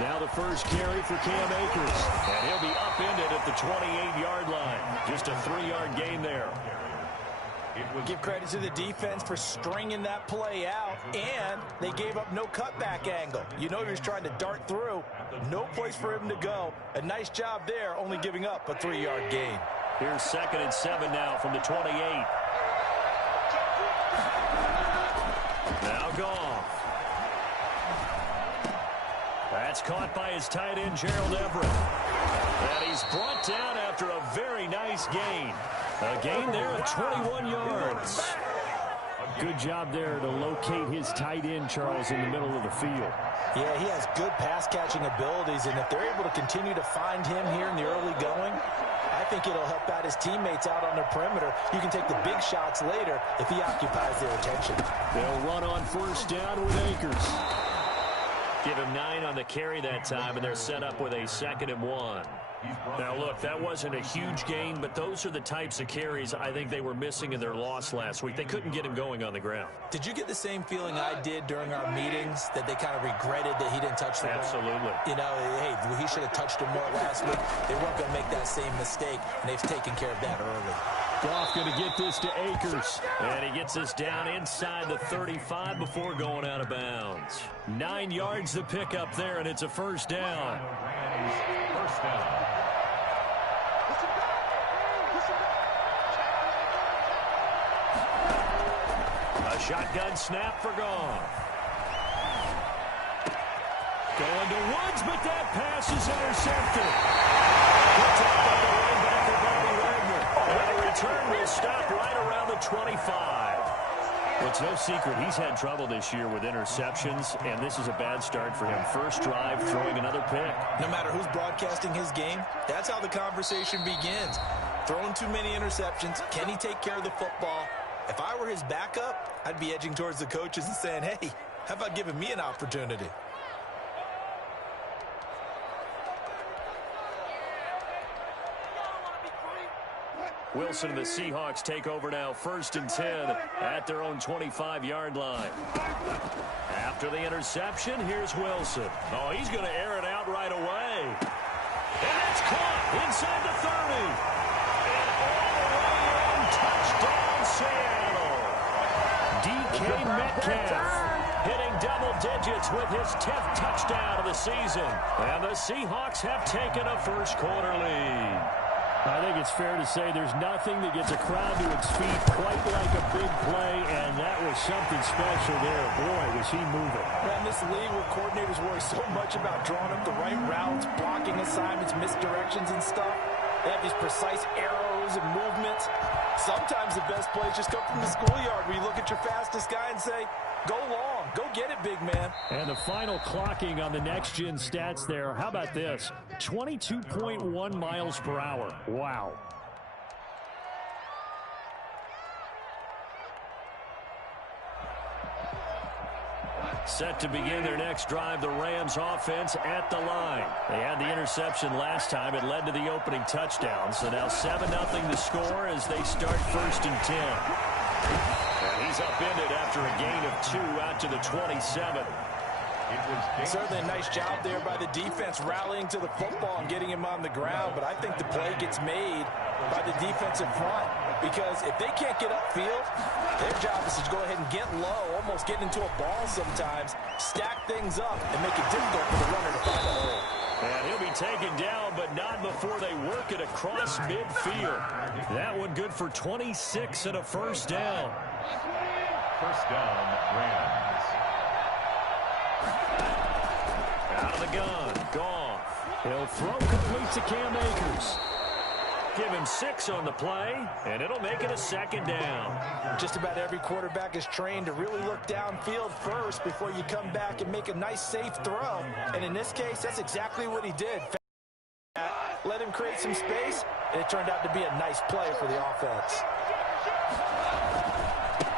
Now the first carry for Cam Akers. And he'll be upended at the 28-yard line. Just a 3-yard gain there. Give credit to the defense for stringing that play out, and they gave up no cutback angle. You know he was trying to dart through. No place for him to go. A nice job there, only giving up a 3-yard gain. Here's 2nd and 7 now from the 28. Now Goff. That's caught by his tight end, Gerald Everett. And he's brought down after a very nice gain. A gain there of 21 yards. Good job there to locate his tight end, Charles, in the middle of the field. Yeah, he has good pass-catching abilities, and if they're able to continue to find him here in the early going, I think it'll help out his teammates out on the perimeter. You can take the big shots later if he occupies their attention. They'll run on first down with Akers. Give him 9 on the carry that time, and they're set up with a 2nd and 1. Now, look, that wasn't a huge gain, but those are the types of carries I think they were missing in their loss last week. They couldn't get him going on the ground. Did you get the same feeling I did during our meetings, that they kind of regretted that he didn't touch the ball? Absolutely. You know, hey, he should have touched him more last week. They weren't going to make that same mistake, and they've taken care of that early. Goff going to get this to Akers. And he gets this down inside the 35 before going out of bounds. 9 yards to pick up there, and it's a first down. First down. A shotgun snap for Goff. Going to Woods, but that pass is intercepted. Picked up by the linebacker, Bobby Wagner. And the return will stop right around the 25. Well, it's no secret he's had trouble this year with interceptions, and this is a bad start for him. First drive, throwing another pick. No matter who's broadcasting his game, that's how the conversation begins. Throwing too many interceptions. Can he take care of the football? If I were his backup, I'd be edging towards the coaches and saying, hey, how about giving me an opportunity? Wilson and the Seahawks take over now, 1st and 10 at their own 25-yard line. After the interception, here's Wilson. Oh, he's going to air it out right away. And it's caught inside the 30. And all the way in, touchdown Seattle. DK Metcalf hitting double digits with his 10th touchdown of the season. And the Seahawks have taken a first-quarter lead. I think it's fair to say there's nothing that gets a crowd to its feet quite like a big play, and that was something special there. Boy, was he moving. In this league where coordinators worry so much about drawing up the right routes, blocking assignments, misdirections and stuff, they have these precise arrows and movements. Sometimes the best plays just come from the schoolyard where you look at your fastest guy and say, go long, go get it, big man. And the final clocking on the next-gen stats there, how about this? 22.1 miles per hour. Wow. Set to begin their next drive, the Rams offense at the line. They had the interception last time. It led to the opening touchdown. So now 7-0 the score as they start 1st and 10. And he's upended after a gain of 2 out to the 27. Certainly a nice job there by the defense rallying to the football and getting him on the ground, but I think the play gets made by the defensive front because if they can't get upfield, their job is to go ahead and get low, almost get into a ball sometimes, stack things up, and make it difficult for the runner to find a hole. And he'll be taken down, but not before they work it across midfield. That one good for 26 and a first down. First down, Rams. Out of the gun, Goff. He'll throw complete to Cam Akers. Give him 6 on the play, and it'll make it a 2nd down. Just about every quarterback is trained to really look downfield first before you come back and make a nice, safe throw. And in this case, that's exactly what he did. Let him create some space, and it turned out to be a nice play for the offense.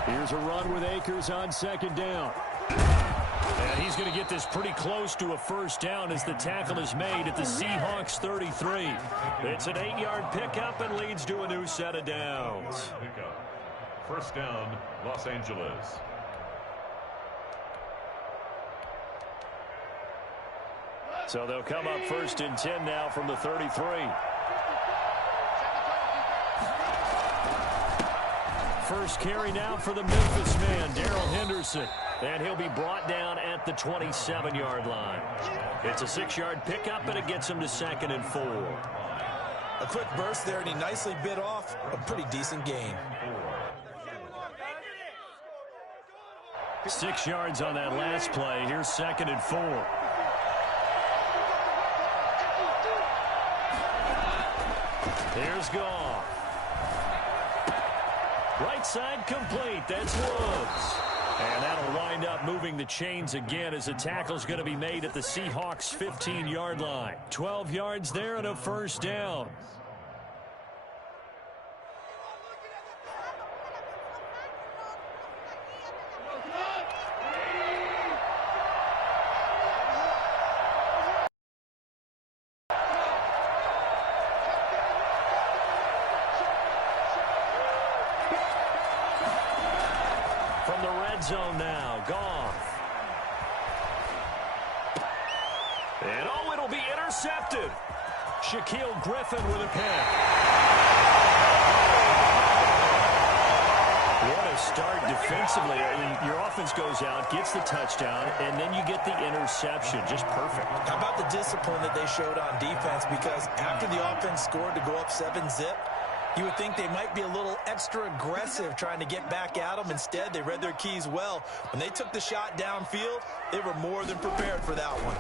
Here's a run with Akers on 2nd down. And he's going to get this pretty close to a first down as the tackle is made at the Seahawks 33. It's an 8-yard pickup and leads to a new set of downs. First down, Los Angeles. So they'll come up 1st and 10 now from the 33. First carry now for the Memphis man, Darrell Henderson. And he'll be brought down at the 27-yard line. It's a 6-yard pickup, and it gets him to 2nd and 4. A quick burst there, and he nicely bit off a pretty decent gain. 6 yards on that last play. Here's 2nd and 4. Here's Goff. Right side complete. That's Woods. And that'll wind up moving the chains again as the tackle's going to be made at the Seahawks' 15-yard line. 12 yards there and a 1st down. Zone now, Goff. And oh, it'll be intercepted. Shaquille Griffin with a pick. What a start defensively. Your offense goes out, gets the touchdown, and then you get the interception. Just perfect. How about the discipline that they showed on defense? Because after the offense scored to go up 7-zip, you would think they might be a little extra aggressive trying to get back at them. Instead, they read their keys well. When they took the shot downfield, they were more than prepared for that one.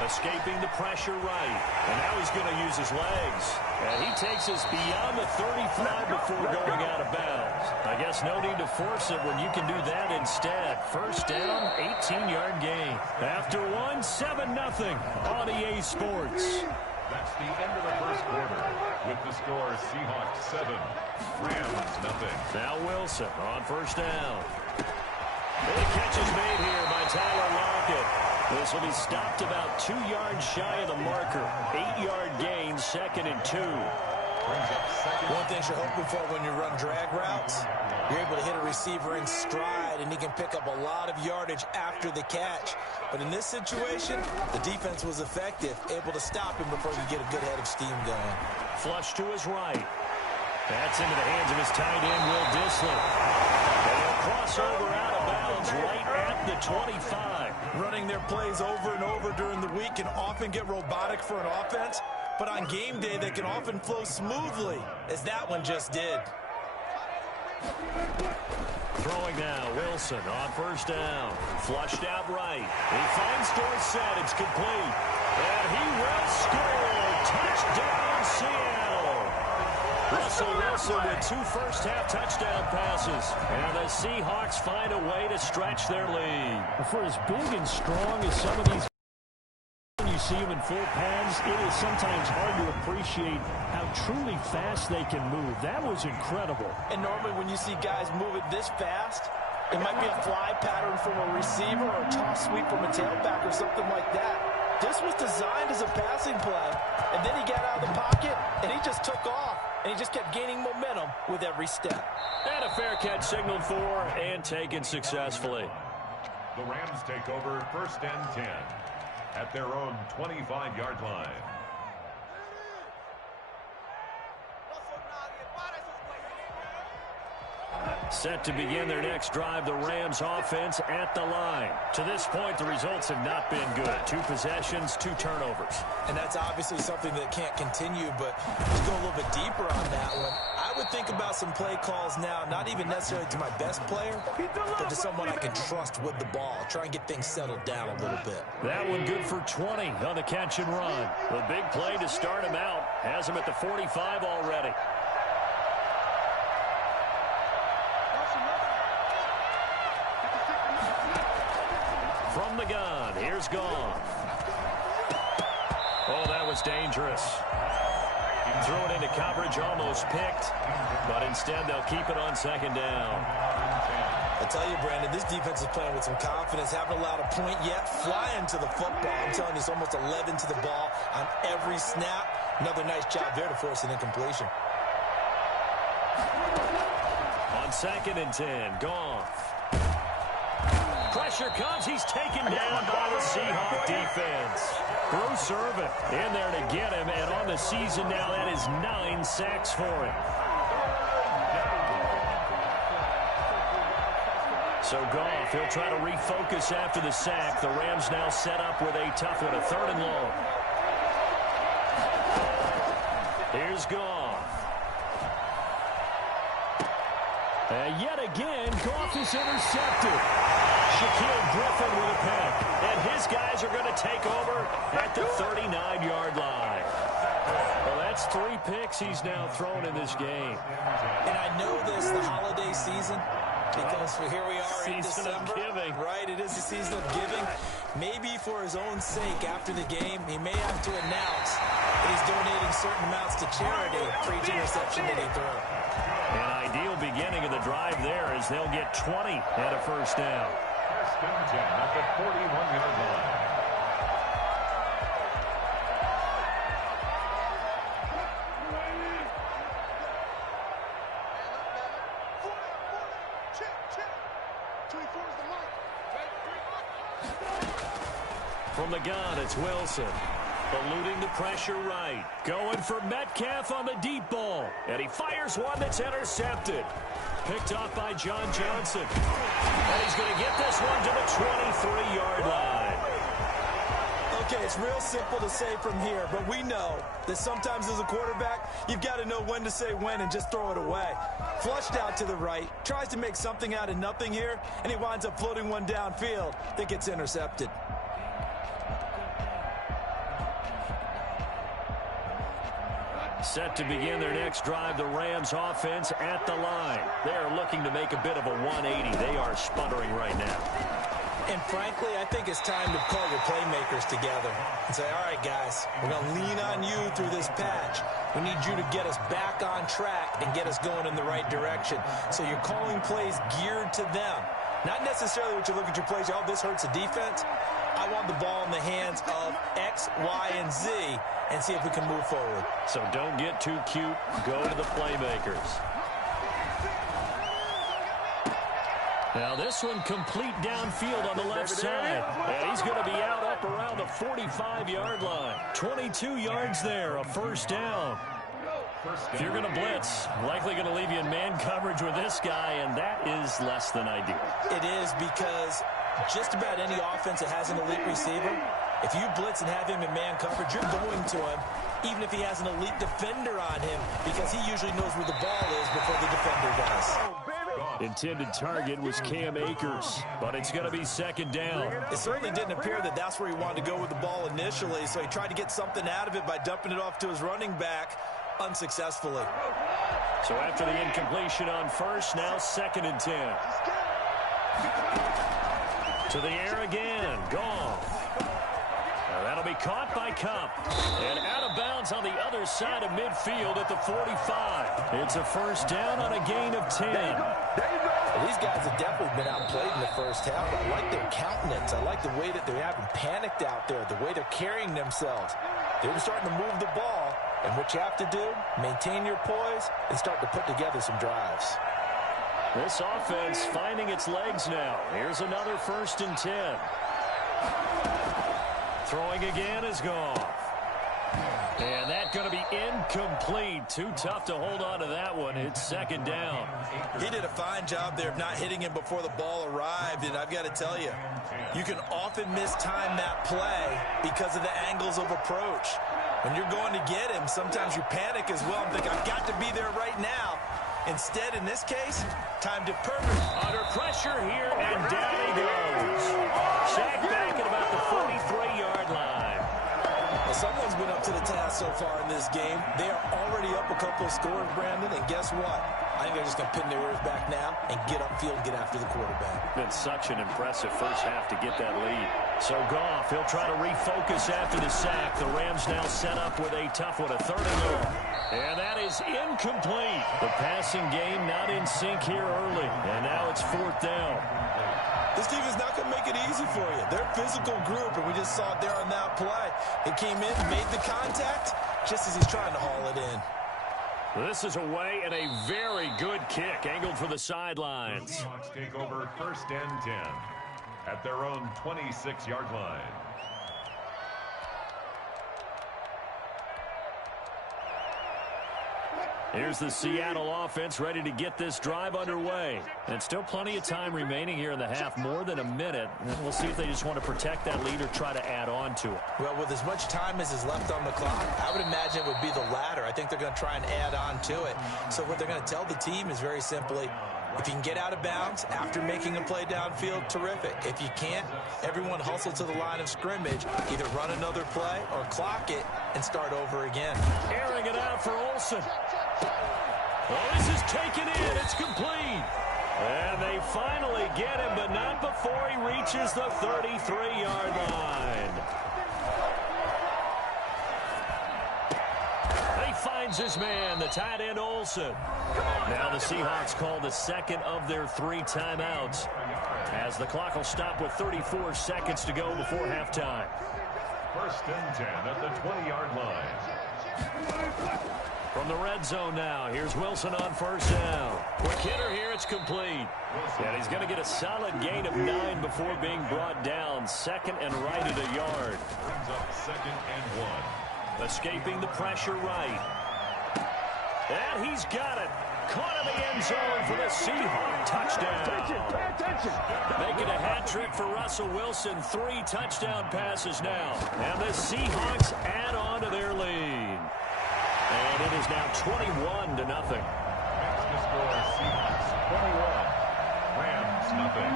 Escaping the pressure right. And now he's going to use his legs. And he takes us beyond the 35 before going out of bounds. I guess no need to force it when you can do that instead. 1st down, 18-yard gain. After one, 7-0 on EA Sports. That's the end of the 1st quarter. With the score, Seahawks 7, Rams 0. Now Wilson on 1st down. Big catch is made here by Tyler Lockett. This will be stopped about 2 yards shy of the marker. 8-yard gain, 2nd and 2. One thing you're hoping for when you run drag routes, you're able to hit a receiver in stride, and he can pick up a lot of yardage after the catch. But in this situation, the defense was effective, able to stop him before he get a good head of steam going. Flush to his right. That's into the hands of his tight end, Will Dissly. And he'll cross over out of bounds right at the 25. Running their plays over and over during the week can often get robotic for an offense, but on game day, they can often flow smoothly, as that one just did. Throwing now, Wilson on 1st down. Flushed out right. He finds Dorsett. It's complete. And he will score. Touchdown, Seattle. Russell Wilson with 2 first-half touchdown passes. And the Seahawks find a way to stretch their lead. For as big and strong as some of these, when you see them in full pads, it is sometimes hard to appreciate how truly fast they can move. That was incredible. And normally when you see guys moving this fast, it might be a fly pattern from a receiver or a toss sweep from a tailback or something like that. This was designed as a passing play, and then he got out of the pocket, and he just took off, and he just kept gaining momentum with every step. And a fair catch signaled for and taken successfully. The Rams take over 1st and 10 at their own 25-yard line. Set to begin their next drive, the Rams offense at the line. To this point, the results have not been good. 2 possessions, 2 turnovers. And that's obviously something that can't continue, but to go a little bit deeper on that one, I would think about some play calls now, not even necessarily to my best player, but to someone I can trust with the ball. Try and get things settled down a little bit. That one good for 20 on the catch and run. The big play to start him out. Has him at the 45 already. From the gun, here's Goff. Oh, that was dangerous. Threw it into coverage, almost picked, but instead they'll keep it on 2nd down. I tell you, Brandon, this defense is playing with some confidence. Haven't allowed a point yet. Flying to the football. I'm telling you, it's almost 11 to the ball on every snap. Another nice job there to force an incompletion. On 2nd and 10, Goff. Pressure comes. He's taken down by the Seahawk defense. Bruce Irvin in there to get him, and on the season now, that is 9 sacks for him. So Goff, he'll try to refocus after the sack. The Rams now set up with a tough one, a 3rd and long. Here's Goff. And yet again, Goff is intercepted. Shaquille Griffin with a pick. And his guys are going to take over at the 39-yard line. Well, that's 3 picks he's now thrown in this game. And I know this, the holiday season, because here we are in December. Giving. Right, it is the season of giving. Maybe for his own sake after the game, he may have to announce that he's donating certain amounts to charity for each interception that he threw. An ideal beginning of the drive there as they'll get 20 at a first down. First and 10 at the 41-yard line. From the gun, it's Wilson. Eluding the pressure right. Going for Metcalf on the deep ball. And he fires one that's intercepted. Picked off by John Johnson. And he's going to get this one to the 23-yard line. Okay, it's real simple to say from here, but we know that sometimes as a quarterback, you've got to know when to say when and just throw it away. Flushed out to the right, tries to make something out of nothing here, and he winds up floating one downfield that gets intercepted. Set to begin their next drive, the Rams offense at the line. They are looking to make a bit of a 180. They are sputtering right now. And frankly, I think it's time to call your playmakers together and say, all right, guys, we're going to lean on you through this patch. We need you to get us back on track and get us going in the right direction. So you're calling plays geared to them. Not necessarily what you look at your plays, oh, this hurts the defense. I want the ball in the hands of X, Y, and Z and see if we can move forward. So don't get too cute. Go to the playmakers. Now this one complete downfield on the left side. And he's going to be out up around the 45-yard line. 22 yards there, a first down. If you're going to blitz, likely going to leave you in man coverage with this guy, and that is less than ideal. It is, because just about any offense that has an elite receiver, if you blitz and have him in man coverage, you're going to him, even if he has an elite defender on him, because he usually knows where the ball is before the defender does. Intended target was Cam Akers, but it's going to be second down. It certainly didn't appear that that's where he wanted to go with the ball initially, so he tried to get something out of it by dumping it off to his running back unsuccessfully. So after the incompletion on first, now 2nd and 10. To the air again. Goff. Now that'll be caught by Cup. And out of bounds on the other side of midfield at the 45. It's a first down on a gain of 10. Well, these guys have definitely been outplayed in the first half. I like their countenance. I like the way that they haven't panicked out there, the way they're carrying themselves. They're starting to move the ball. And what you have to do, maintain your poise and start to put together some drives. This offense finding its legs now. Here's another 1st and 10. Throwing again is Goff. And that's going to be incomplete. Too tough to hold on to that one. It's 2nd down. He did a fine job there of not hitting him before the ball arrived. And I've got to tell you, you can often mistime that play because of the angles of approach. When you're going to get him, sometimes you panic as well and think, I've got to be there right now. Instead, in this case, time to perfect. Under pressure here, and down he goes. Sacked back at about the 43-yard line. Well, someone's been up to the task so far in this game. They are already up a couple of scores, Brandon, and guess what? I think they're just going to pin their ears back now and get upfield and get after the quarterback. Been such an impressive first half to get that lead. So Goff, he'll try to refocus after the sack. The Rams now set up with a tough one, a 3rd and long. And that is incomplete. The passing game not in sync here early. And now it's 4th down. This team is not going to make it easy for you. They're a physical group, and we just saw it there on that play. They came in, made the contact, just as he's trying to haul it in. This is away and a very good kick angled for the sidelines. The Seahawks take over 1st and 10 at their own 26-yard line. Here's the Seattle offense ready to get this drive underway. And still plenty of time remaining here in the half, more than a minute. And we'll see if they just want to protect that lead or try to add on to it. Well, with as much time as is left on the clock, I would imagine it would be the latter. I think they're going to try and add on to it. So what they're going to tell the team is very simply, if you can get out of bounds after making a play downfield, terrific. If you can't, everyone hustle to the line of scrimmage, either run another play or clock it and start over again. Airing it out for Olsen. Oh, this is taken in. It's complete. And they finally get him, but not before he reaches the 33-yard line. He finds his man, the tight end Olsen. Now the Seahawks call the second of their 3 timeouts, as the clock will stop with 34 seconds to go before halftime. 1st and 10 at the 20-yard line. From the red zone now, here's Wilson on 1st down. Quick hitter here, it's complete. And he's going to get a solid gain of 9 before being brought down. 2nd and right at a yard. Brings up 2nd and 1. Escaping the pressure right. And he's got it. Caught in the end zone for the Seahawk touchdown. Making a hat trick for Russell Wilson. 3 touchdown passes now. And the Seahawks add on to their lead. And it is now 21-0. Next to score, Seahawks 21. Rams nothing.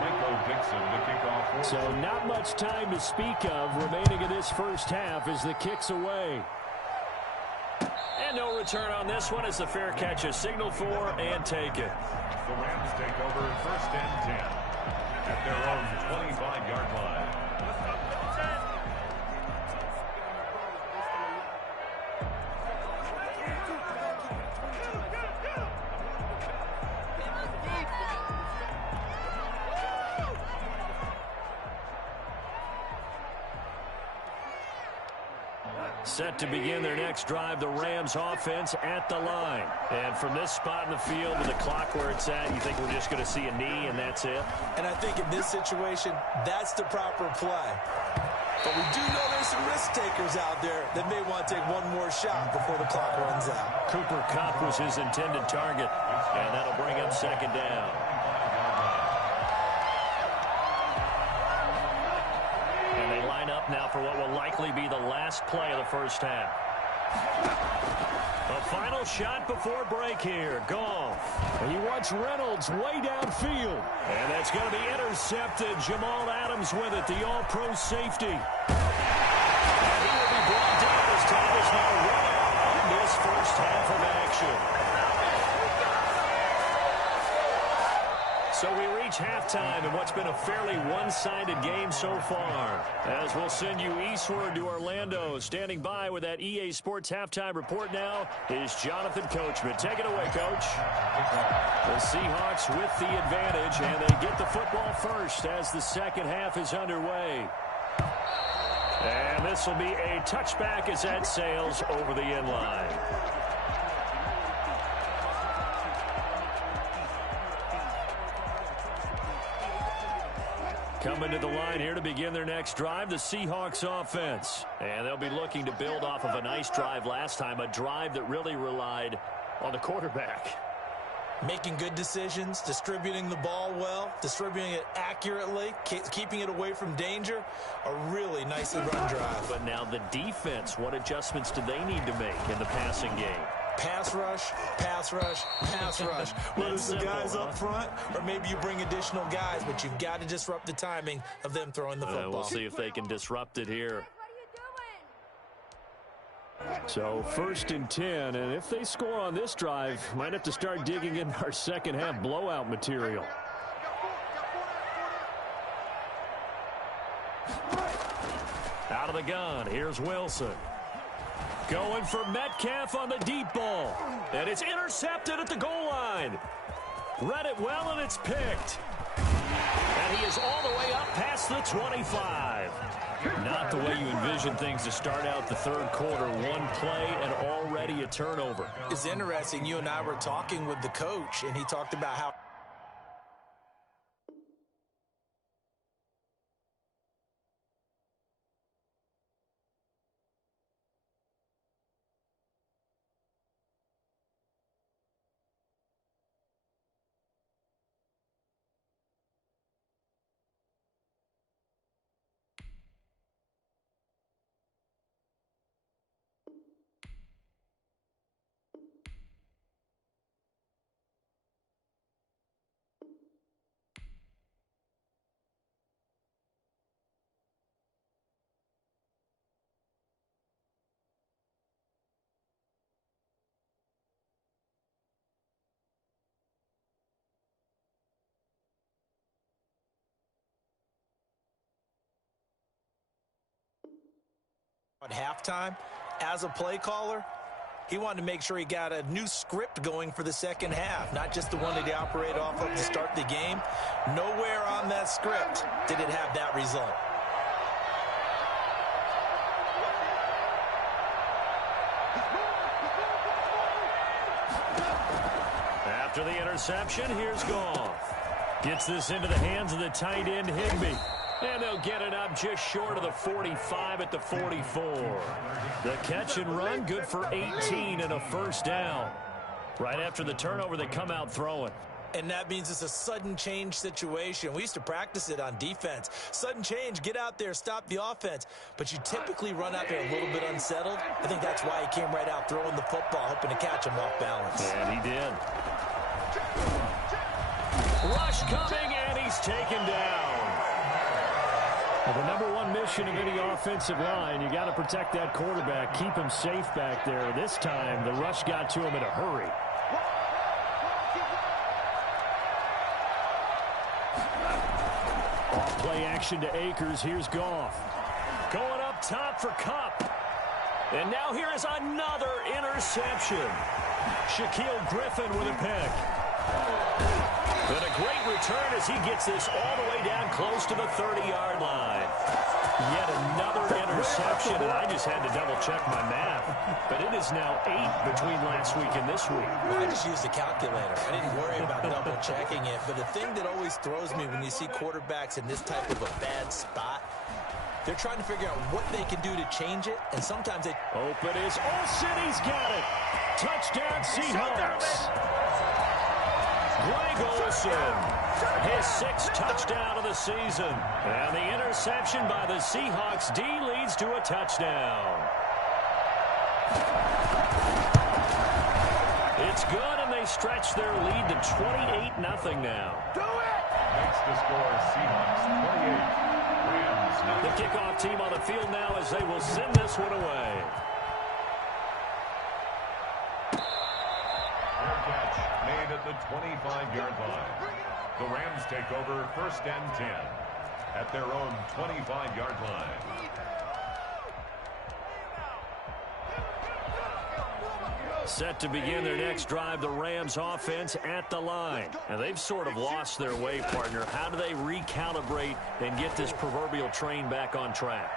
Michael Dixon to kick off. So not much time to speak of remaining in this first half as the kick's away. And no return on this one as the fair catch is signaled for and taken. The Rams take over 1st and 10 at their own 25-yard line. Set to begin their next drive, the Rams offense at the line. And from this spot in the field with the clock where it's at, you think we're just going to see a knee and that's it? And I think in this situation, that's the proper play. But we do know there's some risk takers out there that may want to take one more shot before the clock runs out. Cooper Kupp was his intended target, and that'll bring up 2nd down. Now for what will likely be the last play of the first half. A final shot before break here. Goff. He wants Reynolds way downfield. And that's going to be intercepted. Jamal Adams with it, the all-pro safety. And he will be brought down as time is now running on this first half of action. So we reach halftime in what's been a fairly one-sided game so far. As we'll send you eastward to Orlando. Standing by with that EA Sports halftime report now is Jonathan Coachman. Take it away, Coach. The Seahawks with the advantage, and they get the football first as the second half is underway. And this will be a touchback as that sails over the end line. Coming to the line here to begin their next drive, the Seahawks offense. And they'll be looking to build off of a nice drive last time, a drive that really relied on the quarterback. Making good decisions, distributing the ball well, distributing it accurately, keeping it away from danger. A really nicely run drive. But now the defense, what adjustments do they need to make in the passing game? Pass rush, pass rush, pass rush. Whether it's the guys up front or maybe you bring additional guys, but you've got to disrupt the timing of them throwing the football. We'll see if they can disrupt it here. So 1st and 10, and if they score on this drive, might have to start digging in our second half blowout material. Out of the gun, here's Wilson. Going for Metcalf on the deep ball. And it's intercepted at the goal line. Read it well, and it's picked. And he is all the way up past the 25. Not the way you envision things to start out the third quarter. One play and already a turnover. It's interesting. You and I were talking with the coach, and he talked about how At halftime, as a play caller, he wanted to make sure he got a new script going for the second half, not just the one that he operated off of to start the game. Nowhere on that script did it have that result. After the interception, here's Goff. Gets this into the hands of the tight end, Higbee. And they'll get it up just short of the 45 at the 44. The catch and run, good for 18 and a first down. Right after the turnover, they come out throwing. And that means it's a sudden change situation. We used to practice it on defense. Sudden change, get out there, stop the offense. But you typically run out there a little bit unsettled. I think that's why he came right out throwing the football, hoping to catch him off balance. And he did. Rush coming, and he's taken down. Well, the number one mission of any offensive line, you got to protect that quarterback, keep him safe back there. This time, the rush got to him in a hurry. Off play action to Akers. Here's Goff. Going up top for Kupp. And now here is another interception. Shaquille Griffin with a pick. And a great return as he gets this all the way down close to the 30-yard line. Yet another interception, and I just had to double-check my math. But it is now 8 between last week and this week. I just used a calculator. I didn't worry about double-checking it. But the thing that always throws me when you see quarterbacks in this type of a bad spot, they're trying to figure out what they can do to change it, and sometimes they... Open is Olsen. He's got it. Touchdown, Seahawks. Greg Olsen, his 6th touchdown of the season. And the interception by the Seahawks D leads to a touchdown. It's good, and they stretch their lead to 28-0 now. Do it! Makes the score Seahawks 28. Rams 0. The kickoff team on the field now as they will send this one away. Made at the 25-yard line. The Rams take over 1st and 10 at their own 25-yard line. Set to begin their next drive, the Rams offense at the line. And they've sort of lost their way, partner. How do they recalibrate and get this proverbial train back on track?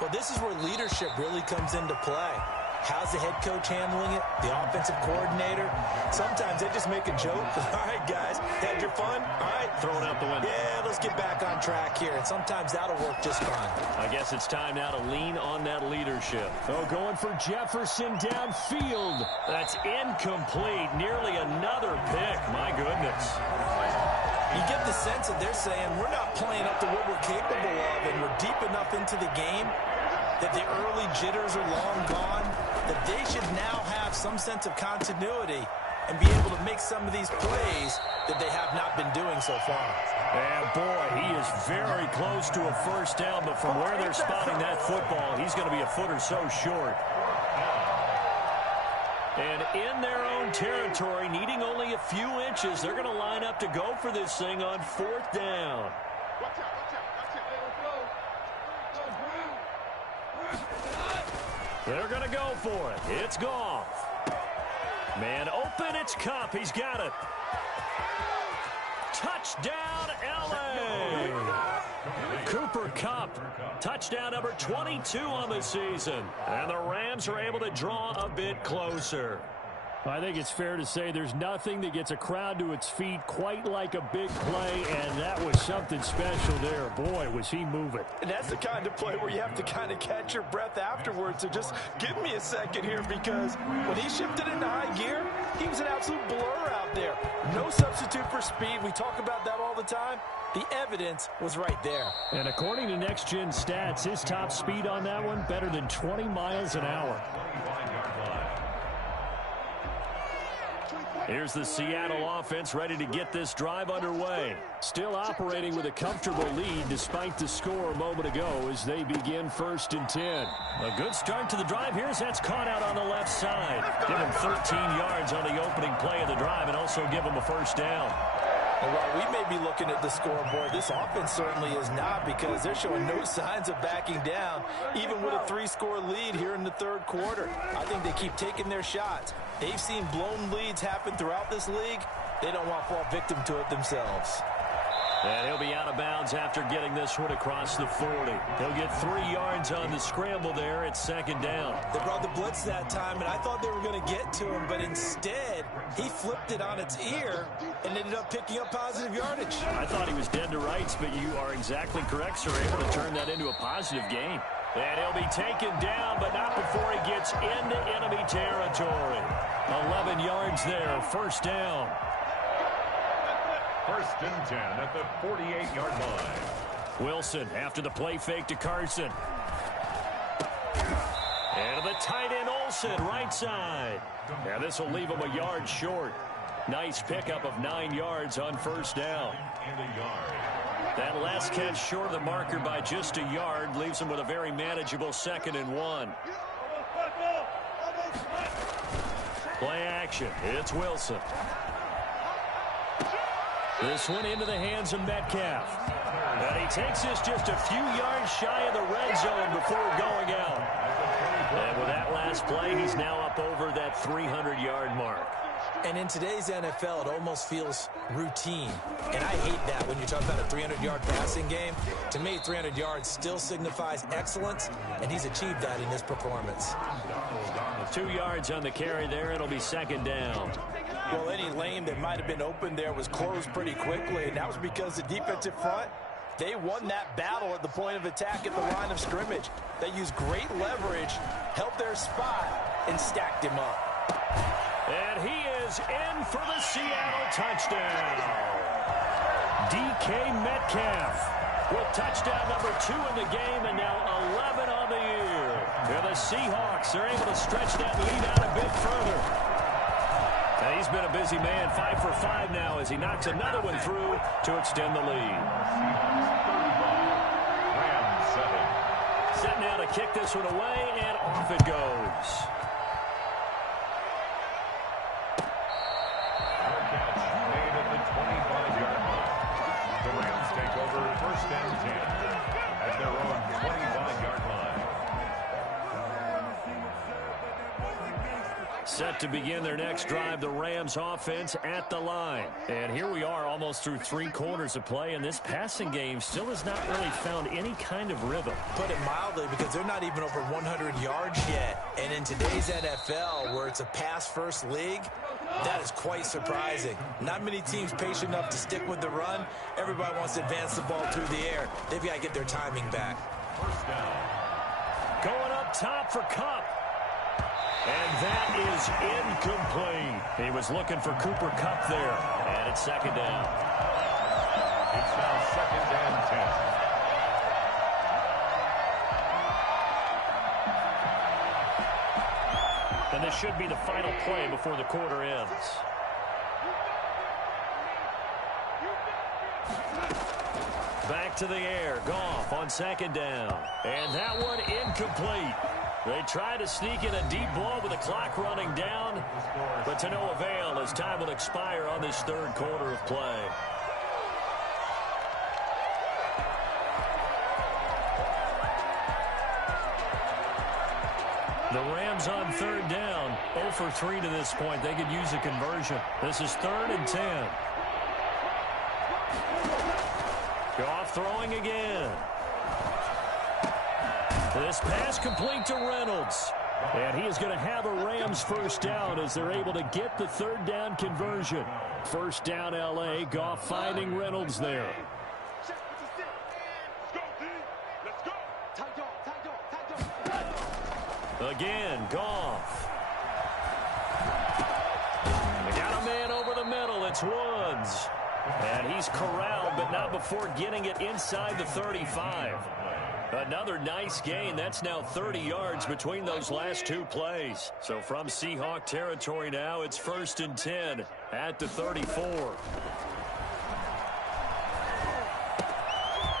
Well, this is where leadership really comes into play. How's the head coach handling it? The offensive coordinator? Sometimes they just make a joke. All right, guys, had your fun? All right. Throw it out the window. Yeah, let's get back on track here. And sometimes that'll work just fine. I guess it's time now to lean on that leadership. Oh, going for Jefferson downfield. That's incomplete. Nearly another pick. My goodness. You get the sense that they're saying we're not playing up to what we're capable of, and we're deep enough into the game that the early jitters are long gone, that they should now have some sense of continuity and be able to make some of these plays that they have not been doing so far. And boy, he is very close to a first down, but from where they're spotting that football, he's going to be a foot or so short. And in their own territory, needing only a few inches, they're going to line up to go for this thing on 4th down. They're going to go for it. It's Goff. Man open, it's Kupp. He's got it. Touchdown, L.A. Cooper Kupp, touchdown number 22 on the season. And the Rams are able to draw a bit closer. I think it's fair to say there's nothing that gets a crowd to its feet quite like a big play, and that was something special there. Boy, was he moving. And that's the kind of play where you have to kind of catch your breath afterwards. So just give me a second here, because when he shifted into high gear, he was an absolute blur out there. No substitute for speed. We talk about that all the time. The evidence was right there. And according to Next Gen Stats, his top speed on that one, better than 20 miles an hour. Here's the Seattle offense ready to get this drive underway. Still operating with a comfortable lead despite the score a moment ago as they begin 1st and 10. A good start to the drive here as that's caught out on the left side. Give him 13 yards on the opening play of the drive and also give him a first down. And while we may be looking at the scoreboard, this offense certainly is not, because they're showing no signs of backing down, even with a 3-score lead here in the third quarter. I think they keep taking their shots. They've seen blown leads happen throughout this league. They don't want to fall victim to it themselves. And he'll be out of bounds after getting this one across the 40. He'll get 3 yards on the scramble there. It's second down. They brought the blitz that time, and I thought they were going to get to him, but instead he flipped it on its ear and ended up picking up positive yardage. I thought he was dead to rights, but you are exactly correct, sir. Able to turn that into a positive gain. And he'll be taken down, but not before he gets into enemy territory. 11 yards there, first down. First and 10 at the 48-yard line. Wilson after the play fake to Carson. And the tight end Olsen, right side. Now this will leave him a yard short. Nice pickup of 9 yards on first down. And a yard. That last catch short of the marker by just a yard leaves him with a very manageable 2nd and 1. Play action. It's Wilson. This one into the hands of Metcalf. And he takes this just a few yards shy of the red zone before going out. And with that last play, he's now up over that 300-yard mark. And in today's NFL, it almost feels routine. And I hate that when you talk about a 300-yard passing game. To me, 300 yards still signifies excellence, and he's achieved that in this performance. 2 yards on the carry there. It'll be second down. Well, any lane that might have been open there was closed pretty quickly, and that was because the defensive front, they won that battle at the point of attack at the line of scrimmage. They used great leverage, held their spot, and stacked him up. And he is in for the Seattle touchdown. DK Metcalf with touchdown number 2 in the game, and now 11 on the year. And the Seahawks are able to stretch that lead out a bit further. And he's been a busy man, 5 for 5 now as he knocks another one through to extend the lead. Set now to kick this one away, and off it goes. Made at the 25-yard line. The Rams take over first and 10 at their own 25-yard line. Set to begin their next drive, the Rams offense at the line. And here we are almost through 3 quarters of play, and this passing game still has not really found any kind of rhythm. Put it mildly, because they're not even over 100 yards yet. And in today's NFL, where it's a pass-first league, that is quite surprising. Not many teams patient enough to stick with the run. Everybody wants to advance the ball through the air. They've got to get their timing back. First down. Going up top for Kupp. And that is incomplete. He was looking for Cooper Kupp there. And it's second down. It's now second and 10. And this should be the final play before the quarter ends. Back to the air. Goff on second down. And that one incomplete. They try to sneak in a deep ball with the clock running down, but to no avail as time will expire on this third quarter of play. The Rams on third down, 0 for 3 to this point. They could use a conversion. This is 3rd and 10. Goff throwing again. This pass complete to Reynolds. And he is going to have a Rams first down as they're able to get the third down conversion. First down L.A. Goff finding Reynolds there. Again, Goff. They got a man over the middle. It's Woods. And he's corralled, but not before getting it inside the 35. Another nice gain. That's now 30 yards between those last 2 plays. So from Seahawk territory now, it's 1st and 10 at the 34.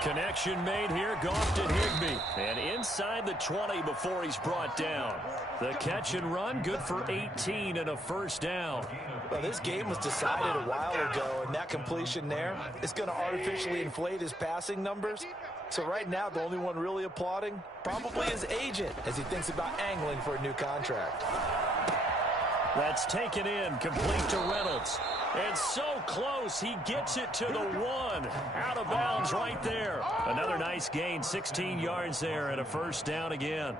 Connection made here. Goff to Higbee. And inside the 20 before he's brought down. The catch and run, good for 18 and a first down. Well, this game was decided a while ago, and that completion there is going to artificially inflate his passing numbers. So right now, the only one really applauding probably his agent as he thinks about angling for a new contract. That's taken in, complete to Reynolds. And so close, he gets it to the 1. Out of bounds right there. Another nice gain, 16 yards there and a first down again.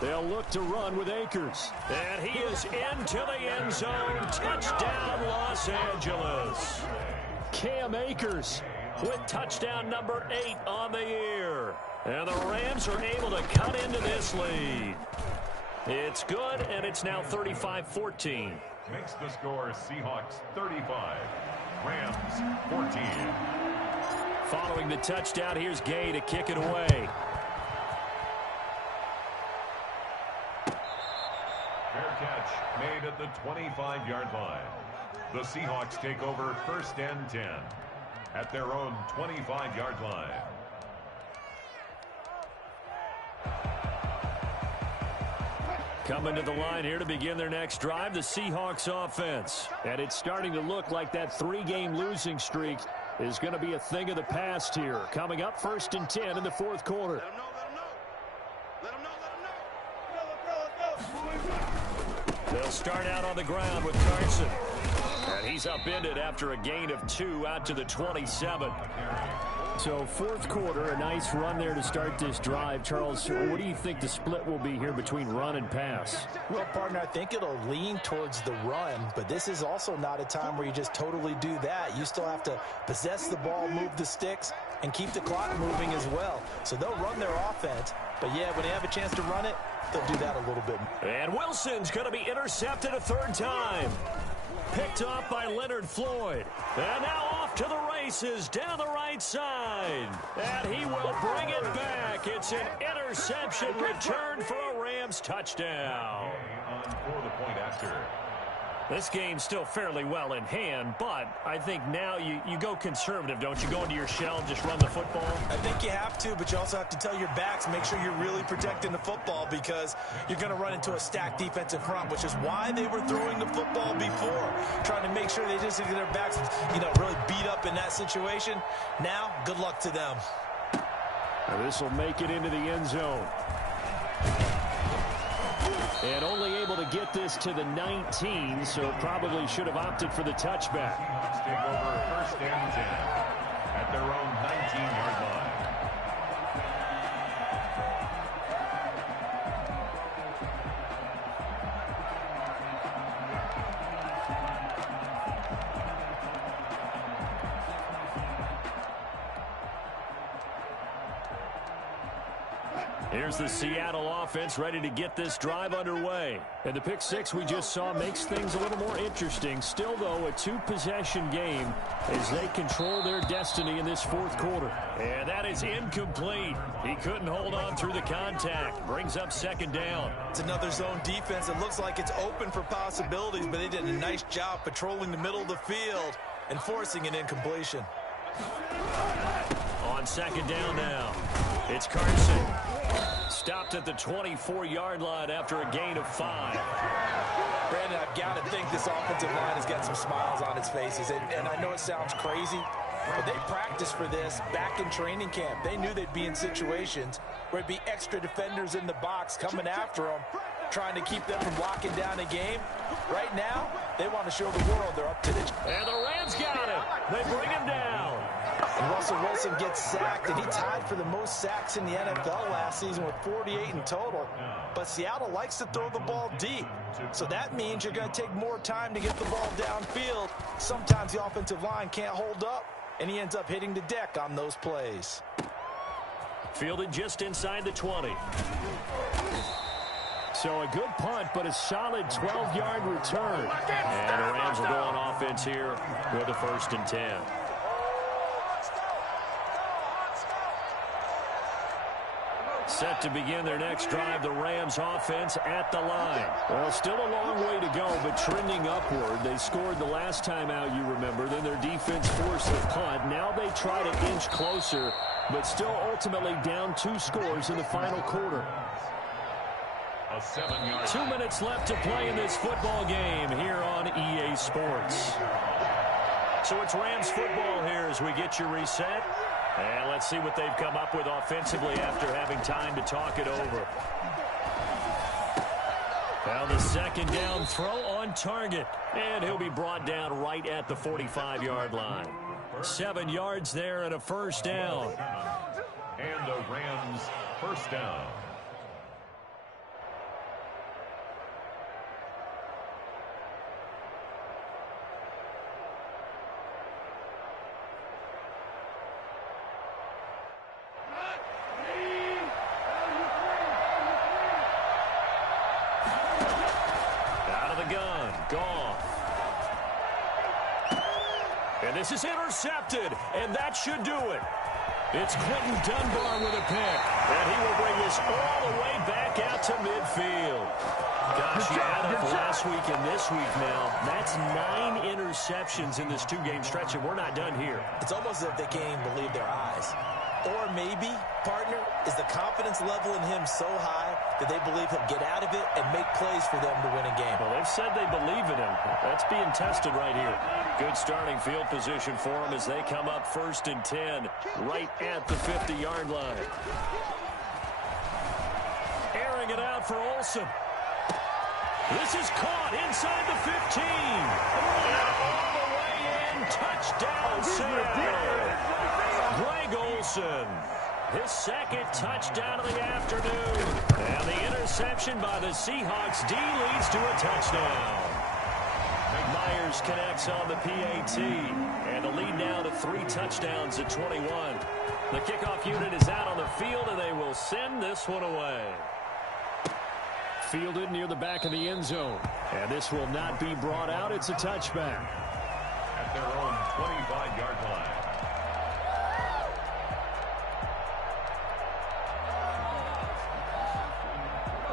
They'll look to run with Akers. And he is into the end zone. Touchdown, Los Angeles. Cam Akers with touchdown number 8 on the year. And the Rams are able to cut into this lead. It's good, and it's now 35-14. Makes the score Seahawks 35, Rams 14. Following the touchdown, here's Gay to kick it away. Fair catch made at the 25-yard line. The Seahawks take over 1st and 10 at their own 25-yard line. Coming to the line here to begin their next drive, the Seahawks offense. And it's starting to look like that 3-game losing streak is going to be a thing of the past here. Coming up 1st and 10 in the 4th quarter. They'll start out on the ground with Carson. And he's upended after a gain of 2 out to the 27. So 4th quarter, a nice run there to start this drive. Charles, what do you think the split will be here between run and pass? Well, partner, I think it'll lean towards the run, but this is also not a time where you just totally do that. You still have to possess the ball, move the sticks, and keep the clock moving as well. So they'll run their offense, but yeah, when they have a chance to run it, they'll do that a little bit. And Wilson's going to be intercepted a 3rd time. Picked off by Leonard Floyd. And now off to the races down the right side. And he will bring it back. It's an interception return for a Rams touchdown. On for the point after. This game's still fairly well in hand, but I think now you go conservative, don't you? Go into your shell and just run the football? I think you have to, but you also have to tell your backs, make sure you're really protecting the football because you're going to run into a stacked defensive front, which is why they were throwing the football before, trying to make sure they just get their backs, really beat up in that situation. Now, good luck to them. Now this will make it into the end zone. And only able to get this to the 19, so probably should have opted for the touchback. Seahawks take over 1st and 10 at their own 19-yard line. Here's the Seattle offense ready to get this drive underway. And the pick six we just saw makes things a little more interesting. Still, though, a 2-possession game as they control their destiny in this 4th quarter. And that is incomplete. He couldn't hold on through the contact. Brings up 2nd down. It's another zone defense. It looks like it's open for possibilities, but they did a nice job patrolling the middle of the field and forcing an incompletion. On 2nd down now, it's Carson. Stopped at the 24-yard line after a gain of 5. Brandon, I've got to think this offensive line has got some smiles on its faces. And I know it sounds crazy, but they practiced for this back in training camp. They knew they'd be in situations where it'd be extra defenders in the box coming after them, trying to keep them from locking down a game. Right now, they want to show the world they're up to this. And the Rams got him. They bring him down. And Russell Wilson gets sacked, and he tied for the most sacks in the NFL last season with 48 in total. But Seattle likes to throw the ball deep, so that means you're going to take more time to get the ball downfield. Sometimes the offensive line can't hold up, and he ends up hitting the deck on those plays. Fielded just inside the 20. So a good punt, but a solid 12-yard return. And the Rams will go on offense here with a 1st and 10. Set to begin their next drive, the Rams offense at the line. Well, still a long way to go, but trending upward. They scored the last time out, you remember. Then their defense forced the punt. Now they try to inch closer, but still ultimately down 2 scores in the final quarter. 2 minutes left to play in this football game here on EA Sports. So it's Rams football here as we get you reset. And let's see what they've come up with offensively after having time to talk it over. Now the second down throw on target. And he'll be brought down right at the 45-yard line. 7 yards there and a first down. And the Rams first down. This is intercepted, and that should do it. It's Quentin Dunbar with a pick, and he will bring this all the way back out to midfield. Gosh, you add up last week and this week now. That's 9 interceptions in this 2-game stretch, and we're not done here. It's almost as if they can't even believe their eyes. Or maybe, partner, is the confidence level in him so high that they believe he'll get out of it and make plays for them to win a game. Well, they've said they believe in him. That's being tested right here. Good starting field position for them as they come up 1st and 10 right at the 50-yard line. Airing it out for Olsen. This is caught inside the 15. All the way in. Touchdown, Sam. Greg Olsen, his second touchdown of the afternoon. And the interception by the Seahawks D leads to a touchdown. Myers connects on the PAT. And the lead now to 3 touchdowns at 21. The kickoff unit is out on the field, and they will send this one away. Fielded near the back of the end zone. And this will not be brought out. It's a touchback. At their own 25-yard line.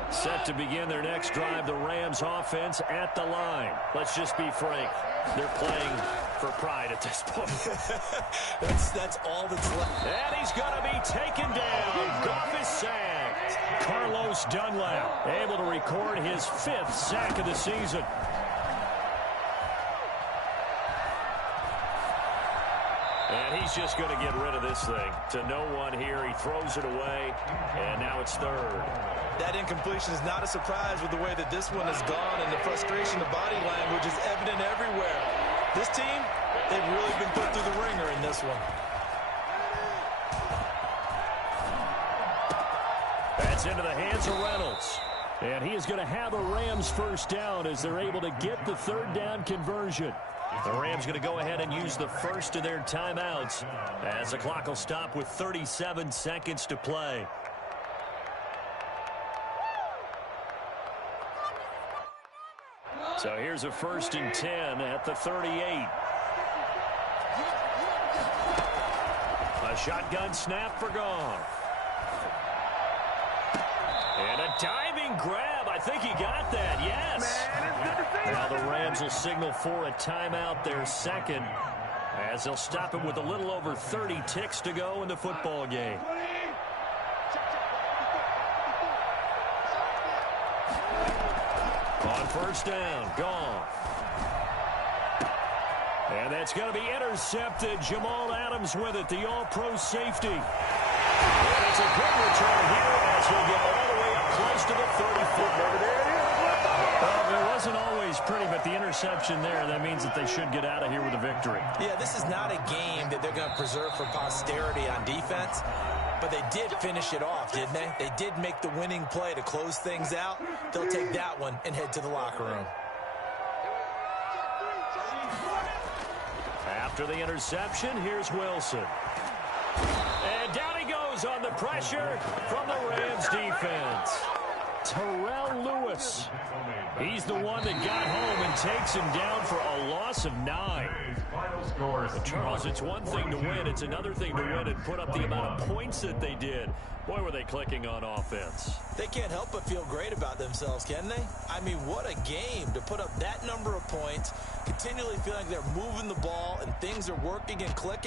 Set to begin their next drive, the Rams offense at the line. Let's just be frank. They're playing for pride at this point. that's all that's left. And he's going to be taken down. Goff is sacked. Carlos Dunlap able to record his 5th sack of the season. And he's just going to get rid of this thing. To no one here. He throws it away, and now it's 3rd. That incompletion is not a surprise with the way that this one has gone, and the frustration of body language is evident everywhere. This team, they've really been put through the ringer in this one. That's into the hands of Reynolds. And he is going to have a Rams first down as they're able to get the 3rd down conversion. The Rams going to go ahead and use the first of their timeouts as the clock will stop with 37 seconds to play. So here's a 1st and 10 at the 38. A shotgun snap for Goff. And a diving grab. I think he got that. Yes. Now the Rams will signal for a timeout, their second, as they'll stop it with a little over 30 ticks to go in the football game. On 1st down, Goff. And that's going to be intercepted. Jamal Adams with it, the all-pro safety. And it's a good return here as he'll get all the way up close to the 30-foot. Well, it wasn't always pretty, but the interception there, that means that they should get out of here with a victory. Yeah, this is not a game that they're going to preserve for posterity on defense. But they did finish it off, didn't they? They did make the winning play to close things out. They'll take that one and head to the locker room. After the interception, here's Wilson. And down he goes on the pressure from the Rams defense. Terrell Lewis. He's the one that got home and takes him down for a loss of 9. Final score, But Charles, it's one thing to win. It's another thing to win and put up the amount of points that they did. Boy, were they clicking on offense. They can't help but feel great about themselves, can they? I mean, what a game to put up that number of points, continually feeling like they're moving the ball and things are working and clicking.